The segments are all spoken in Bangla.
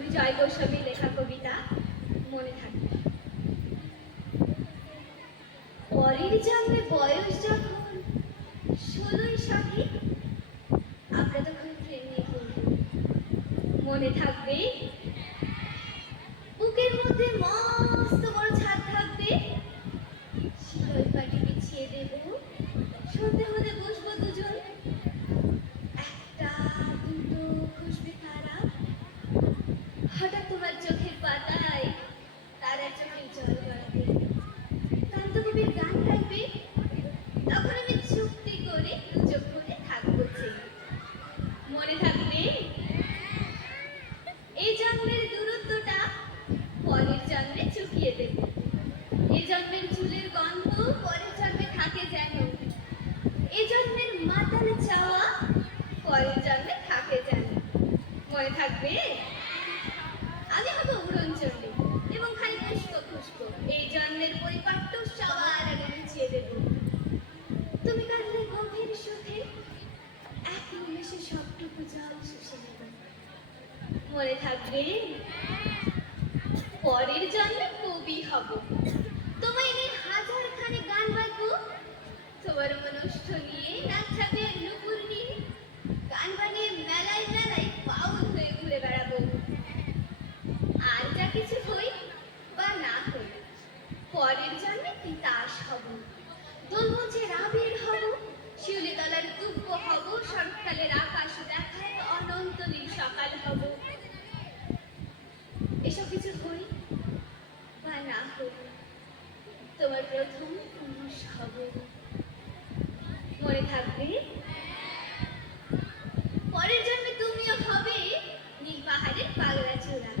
জয় গোস্বামীর লেখা কবিতা মনে থাকবে। পরের জন্মে বয়স যখন 16ই সঠিক, আমরা তখন প্রেম নিয়ে পড়ব। মনে থাকবে বুকের মধ্যে মস্ত বড় ছাদ থাকবে, শিকল পাটি বিছিয়ে দেব, সন্ধে হলে বসবো দুজন, একটা দুটো খুশবে তারা, হঠাৎ তোমার চোখের পাতায় তারা চোখের জল গড়াবে, কান্তকবির গান গাইবে, তখন আমি চুক্তি করে চোখ খুলে থাকবো চেয়ে। মনে থাকবে এই জন্মের দূরত্বটা পরের জন্মে চুকিয়ে দেব, এই জন্মের চুলের গন্ধ পরের জন্মে থাকে যেন, এই জন্মের মাতাল চাওয়া পরের জন্মে থাকে যেন। মনে থাকবে আমি হব উড়নচণ্ডী এবং খালি খুশকো খুশকো, এই জন্মের পরিপাট্য সবার আগে গুছিয়ে দেব। তুমি কাঁদলে গভীর সুখে, এক নিমেষে সবটুকু জল শুষে নেব। মনে থাকবে পরের জন্মে কবি হব, তোমায় নিয়ে হাজার খানে গান বাঁধবো, তোমার মনস্থ নিয়ে নাচ ছাপে নুপুর নিয়ে গান বানিয়ে মেলায় মেলায় বাউল হয়ে ঘুরে বেড়াবো। আর যা কিছু হই বা না হই, পরের জন্মে তিতাস হব, দোলমঞ্চে রাবের হব, শিউলি তলার দুব্ব হব, শরৎকালের আকাশ দেখায় অনন্ত নীল সকাল হব। এসব কিছু হই বা না হই, তোমার প্রথম পুরুষ হব। মনে থাকবে পরের জন্মে তুমিও হবে নীল পাহাড়ের পাগলা চূড়া,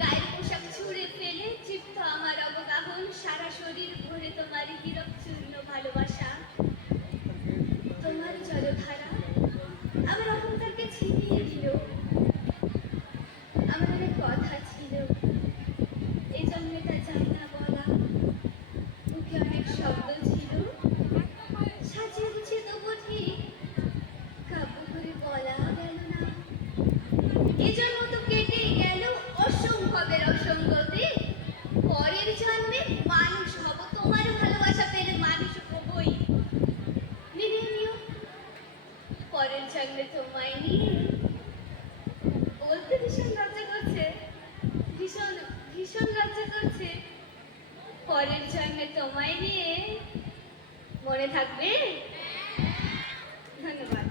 গায়ের পোশাক ছুঁড়ে ফেলে চিপ্ত আমার অবগাহন, সারা শরীর ভরে তোমার হীরক চূর্ণ ভালোবাসা। তোমার জলধারা আমার অহংকারকে ছিনিয়ে দিল, আমার অনেক কথা ছিল এই জন্মে তা যায় না বলা, মুখে অনেক শব্দ ছিল সাজিয়ে গুছিয়ে তবু ঠিক কাব্য করে বলা গেল না। এজন্য তো কেটেই গেল অসম্ভবের অসঙ্গতে, পরের জন্মে মানুষ হব, তোমার ভালোবাসা পেলে মানুষ হবই। মেনে নিও পরের জন্মে তোমায় নিয়ে, বলতে ভীষণ লজ্জা করছে, ভীষণ ভীষণ লজ্জা করছে, পরের জন্মে তোমায় নিয়ে। মনে থাকবে? ধন্যবাদ।